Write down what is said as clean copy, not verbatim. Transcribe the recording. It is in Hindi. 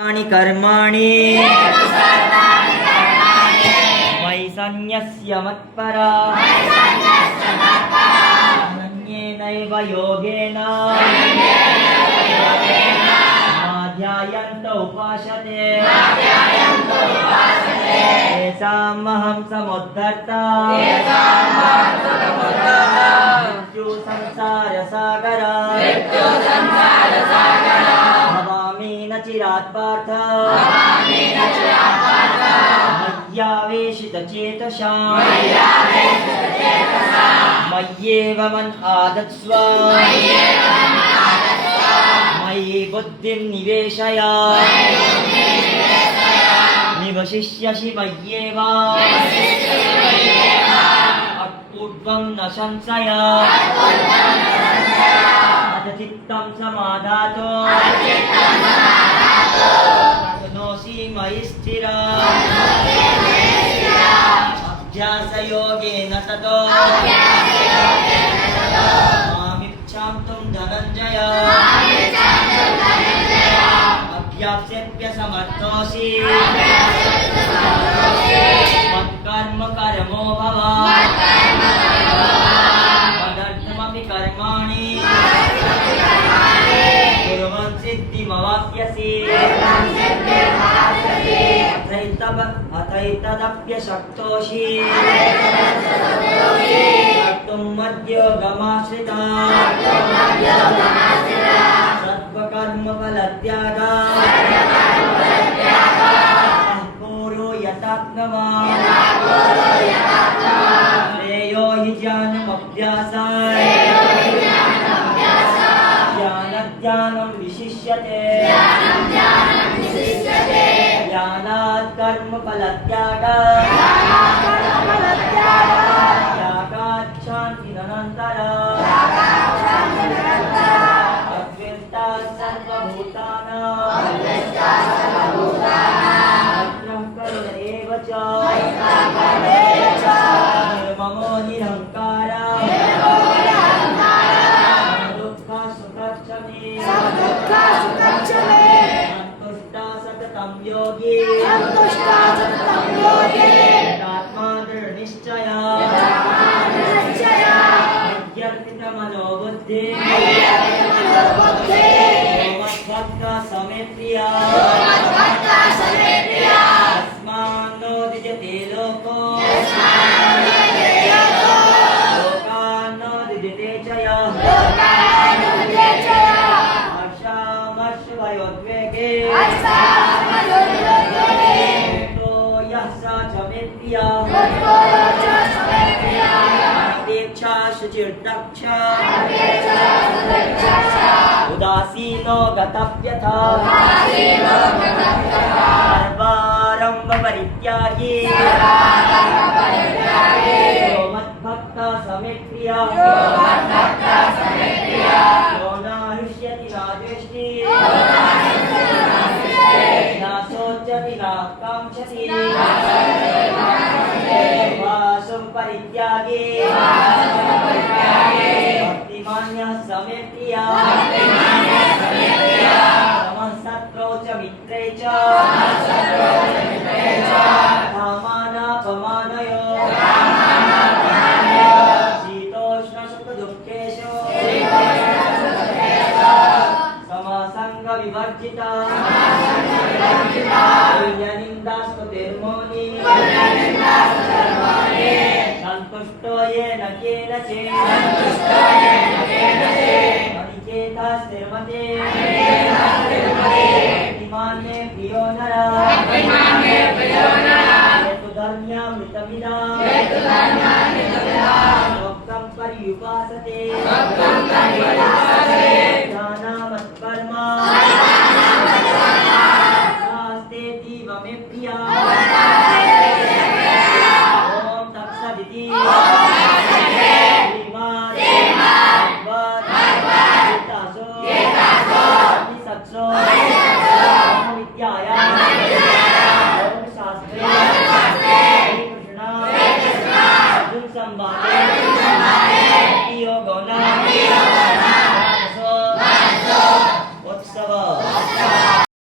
कर्माणि मयि सन्न्यस्य मत्परा अनन्येनैव योगेन ध्यायन्त उपासते तेषामहं समुद्धर्ता मृत्यु संसारसागर भवामि न चिरात् पार्थ मय्यावेशितचेतसां मय्येव मन् आदत्स्व मयि बुद्धिं निवेशय निवशिष्यसि मय्येव अपूर्वं न संशय अथ चित्तं समाधातो शक्नोषि मयि स्थिरा अभ्यासयोगेन ततो मामिच्छान्तुं धनञ्जय अभ्यासेऽप्यसमर्थोऽसि मत्कर्म कर्मो भव मदर्थमपि कर्माणि कुर्वन् सिद्धिमवाप्स्यसि अथैतदप्यशक्तोऽसि कर्तुं मद्योगमाश्रिता सत्त्वकर्मफलत्यागा पूर्वो यथात्मवान् श्रेयो हि ज्ञानमभ्यासात् ज्ञानं विशिष्यते ज्ञानात् कर्मफलत्यागात् त्यागात् शान्तिरनन्तरम् अद्वेष्टात् सर्वभूतानां मित्रं करुण एव च निर्ममो निरहङ्कारः सन्तुष्टा सततं योगी आत्मा दृढनिश्चयः मद्यर्पितमनोबुद्धिः मद्भक्तः समे प्रियः तस्मान्नो द्विजते लोको लोकान्नो द्विजते च यः हर्षामर्षभयोद्वेगे तो यः स च मे प्रियः अनपेक्षा शुचिर्दक्ष उदासीनो गतव्यथः सर्वारम्भ परित्यागी यो मद्भक्तः समे प्रियः यो न हृष्यति न द्वेष्टि न शोचति न काङ्क्षति वासं परित्यागी भक्तिमान्यः समे प्रियः समः शत्रौ च मित्रे च मानापमानयोः शीतोष्णसुखदुःखेषु समसङ्गविवर्जितः तुल्यनिन्दास्तुतिर्मौनी सन्तुष्टो येन केनचित् अनिकेतः स्थिरमते इमान्ये प्रियो नरः हेतुधर्म्यामृतमिदं लोकं पर्युपासते